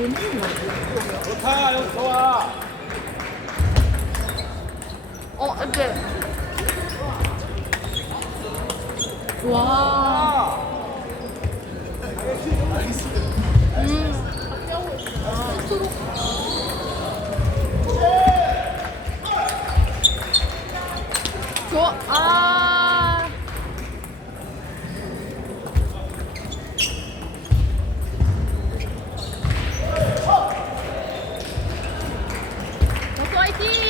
어, 좋다 여기 음. 아. 좋아 어 이렇게 와. 좋아. 아. See you.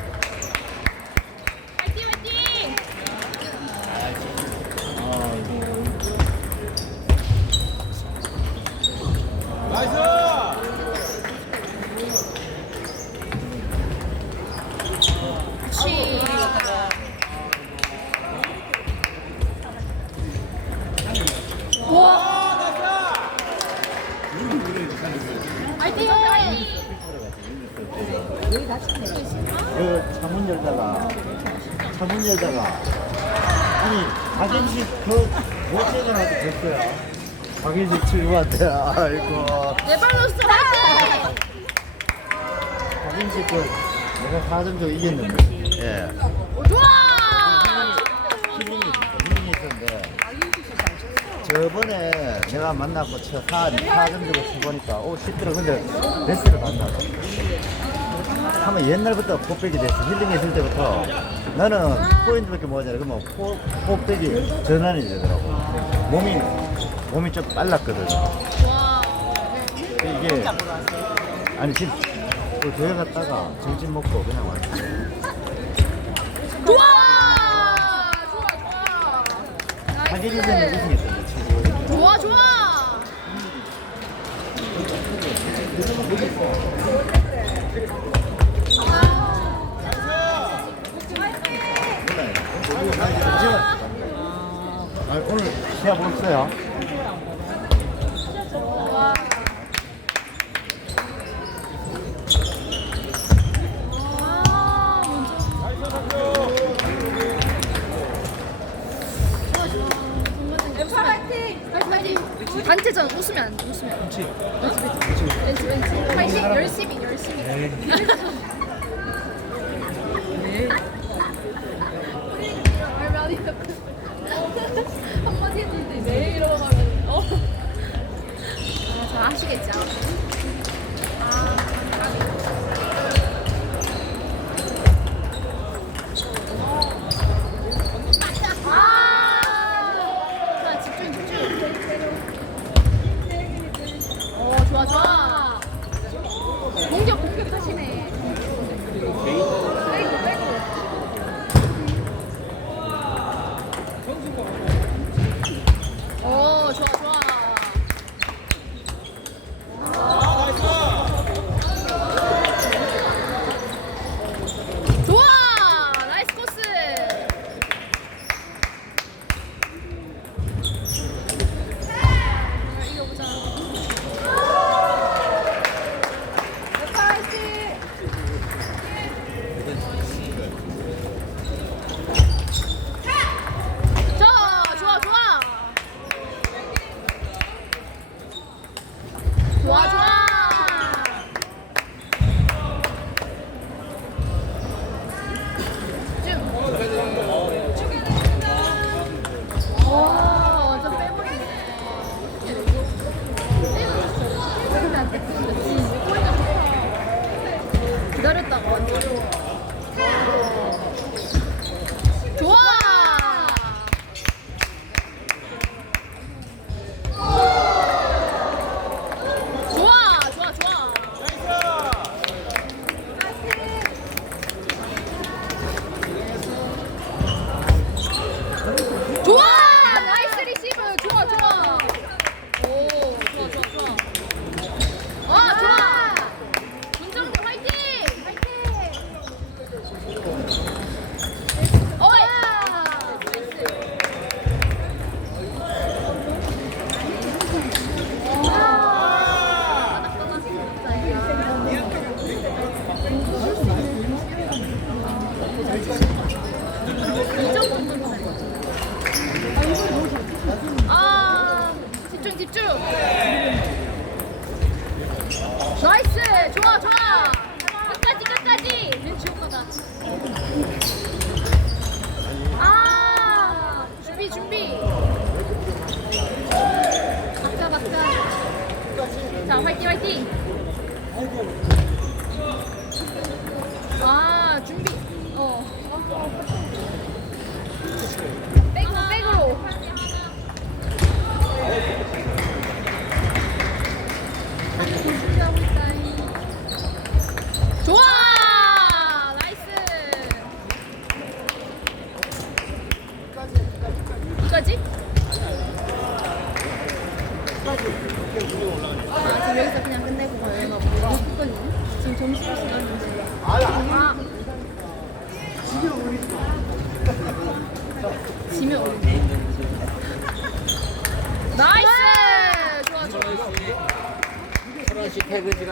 친구한테 아이고 네발로스 화이팅. 박인식 그 내가 4점도 이겼는데 예 좋아. 있었는데 저번에 내가 만나고 쳐 4, 4점도 쳐보니까 오 쉽더라 근데 레스를 간다 하면 옛날부터 포백이 됐어 힐링 했을 때부터 나는 포인트밖에 못 하잖아 그러면 포, 포백이 전환이 되더라고 몸이 몸이 좀 빨랐거든 와. 이게 아니 지금 그 교회 갔다가 점심 먹고 그냥 왔어 좋아. 좋아 좋아. 하기리는 나이스. 우승했던 친구 좋아 좋아. 아, 오늘 시합 없어요? 단체전 웃으면 안 돼, 웃으면 안 돼. 벤치, 벤치. 벤치, 화이팅! 열심히, 열심히. 한마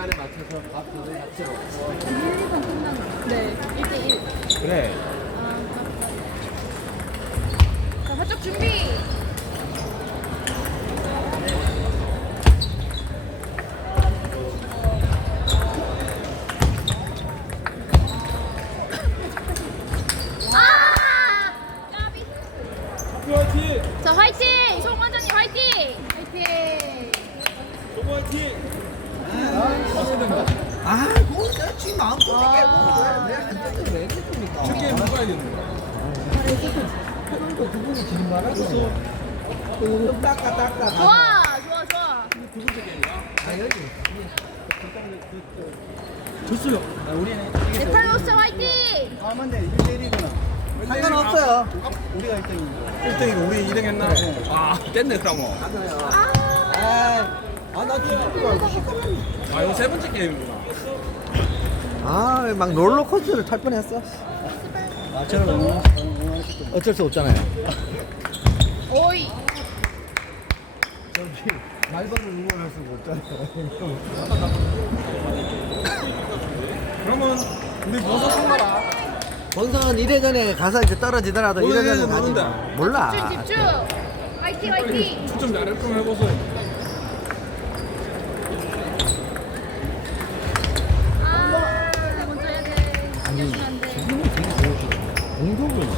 시간에 맞춰서 밥 두개 같이 먹고. 네, 1대1. 그래. 자, 활짝 준비! 아! 까비. 학교 화이팅! 자, 화이팅! 송 원장님 화이팅! 화이팅! 동호 화이팅! 아, 뭐, 내가 지금 마음껏 아. 해보고 내가 안 되는 왜 해줍니까? 저게 누가 있는 거야? 그 부분이 지는 말하고. 좀 닦아, 닦아. 좋아! 좋아, 좋아. 두 번째 게임이야? 아, 여기. 아, 우리는 네팔로스 화이팅! 아 맞네 1대1이구나 상관없어요. 우리가 1등이고 1등이고 우리 2등 했나? 아, 됐네, 그럼. 아, 아, 나 죽을 줄 알고 시끄러워. 아, 이거 세 번째 게임이구나. 아, 막 롤러코스터를 탈 뻔했어. 아 저는 응원하실 어쩔 수 없잖아요. 오이! 저기 말벌을 응원할 수가 없잖아요 그러면 우리 버섯 승마라. 본선 1회전에 가서 이제 떨어지더라도 오늘 1회전은 가지. 모른다. 몰라. 집중, 집중! 화이팅, 화이팅! 초점 잘할 거면 해보소. 아, 먼저 해야 돼. 이겨주면 안 돼. 수비는 되게 좋으시고. 공격은.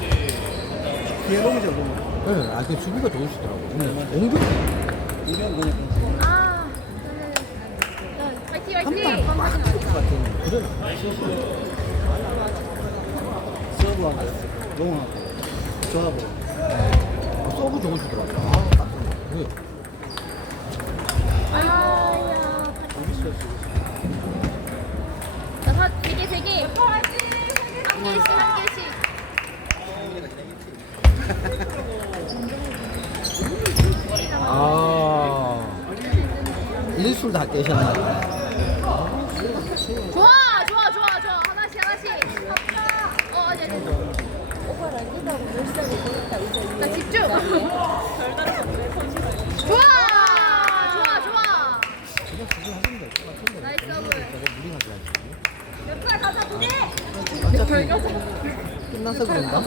뒤에 너무 잘 보면 네, 아, 그 수비가 좋으시더라고. 공격. 이런 거니까 아, 저는 화이팅, 화이팅! 같은 그런. 서브하고 농하고 조합으로 아, 서브 좋으시더라고. 아, 딱. 네. 아야. 술 다 깨셨나 봐. 좋아, 좋아, 좋아, 좋아. 하나씩, 하나씩. 어, 네, 네. 자, 집중. 좋아, 좋아, 좋아. 나이스 서브. 몇발 가자, 두 개. 몇발 가자. 끝나서 그런가?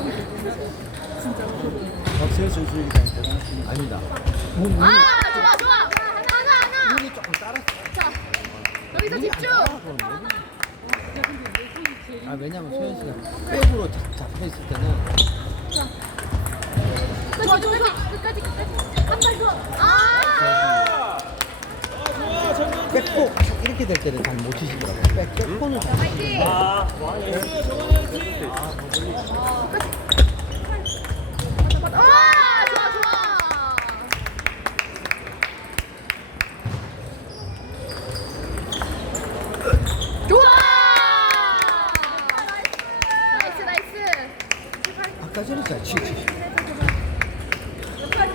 박세현 선수에게 아니다. 아, 좋아, 좋아. 하나, 하나, 하나. 눈이 조금 따랐어. 자, 여기서 집중. 아, 왜냐면 소연 씨가 백으로 잡- 잡혀 있을 때는. 끝까지, 끝까지. 한발 더. 아! 좋아, 정면 백포 이렇게 될 때는 잘 못 치시더라고요. 백, 백포는 잘. 화이팅! 아, 정원 화이팅! 아, 좋아, 좋아. 좋아! 나이스, 나이스. 아까 전에 잘 치지.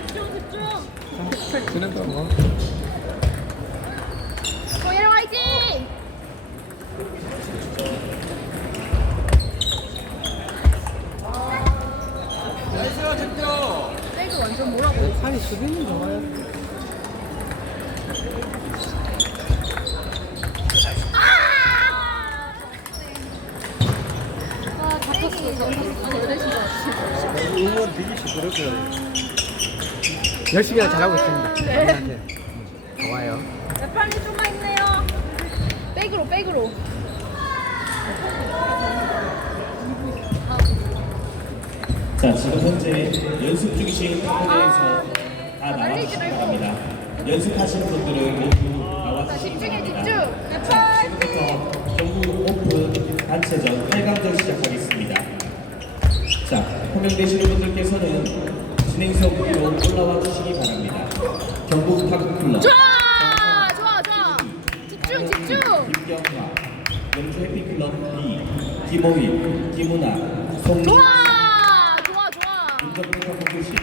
집중, 집중. 그런 거 뭐. 동현 화이팅! 나이스, 득점! 이거 완전 수비는 좋아요. 아, 열심히 잡았어. 응원 되게 시끄럽고요 열심히 잘하고 있습니다. 네. 좋아요. 빨리 좀만 있네요. 백으로, 백으로. 자, 지금 현재 연습 중이신 무대에서 다 나와주시기. 바랍니다. 연습하시는 분들은 모두 자, 나와주시기 집중해, 바랍니다. 집중. 파이팅! 지금부터 경북 오픈 단체전 8강전 시작하겠습니다. 자, 호명되시는 분들께서는 진행석 위로 올라와 주시기 바랍니다. 경북 타구클럽 좋아! 좋아, 좋아. 집중, 집중. 김경화, 영주 해피클럽 B, 김호희, 김은아, 송민, 좋아! 좋아, 좋아. 인정부터 공교시 강희진,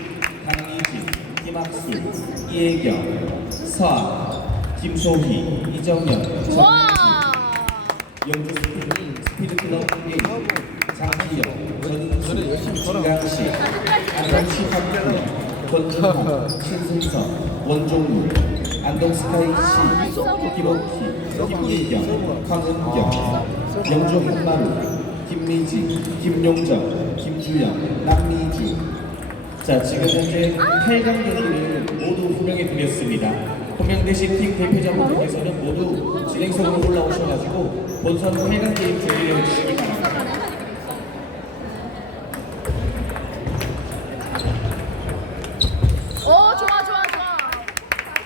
김학수, 이혜경, 서아, 김소희, 이정현, 좋아! 영주 스피드, 스피드클럽 A 장기영, 전인수, 진강시 안동시 합클럽 권준환, 신승선, 원종무 안동스카이시 김옥희, 김민경, 황은경 영주 한마루 김미지, 김용정, 김주영, 남미주 자 지금 현재 8강 경기를 모두 호명해 드렸습니다. 호명되신 팀 대표자분들께서는 모두 진행석으로 올라오셔가지고 본선 8강 게임 준비를 해주시기 바랍니다. 어 좋아 좋아 좋아.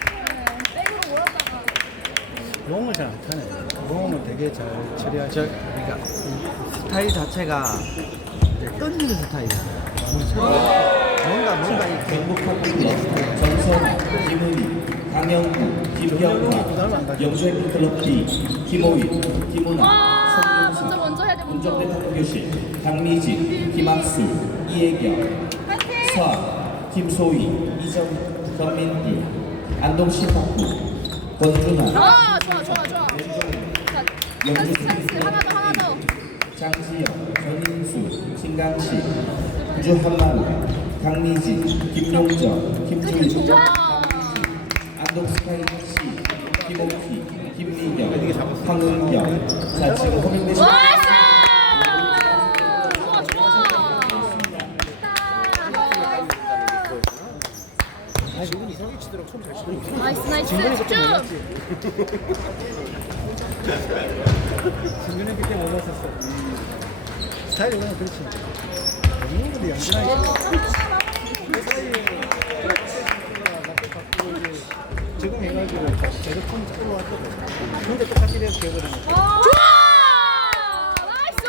네, 백으로 몰았다가. 용을 잘 안 타네. 용을 되게 잘 처리하죠. 그러니까 이 스타일 자체가 던지는 이 전선, 김은희, 강영구, 김경화, 영주해피클럽 D, 김호희, 김은아, 와 먼저 먼저 해야 돼 먼저. 운정대 학교교실, 강미진, 김학수, 이혜경, 서아, 김소희, 이정, 권민규, 안동시학부, 권준아, 아 좋아 좋아 좋아. 자 찬스 찬스 하나 더 하나 더. 장지영, 전인수, 신강시, 구주 한마루, 강미진, 김용정, 김주희, 좋아. 안동스카이시, 김옥희, 김미경, 황은경. 자 지금 호명되신 나이스. 좋아 좋아. 나이스 나이스 집중. 승근이 그때 몰랐었어. 스타일이 그냥 그렇지. 너무 근데 얌전하게. 근데 똑같이 돼서 돼버리네. 좋아. 나이스.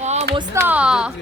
와 멋있다.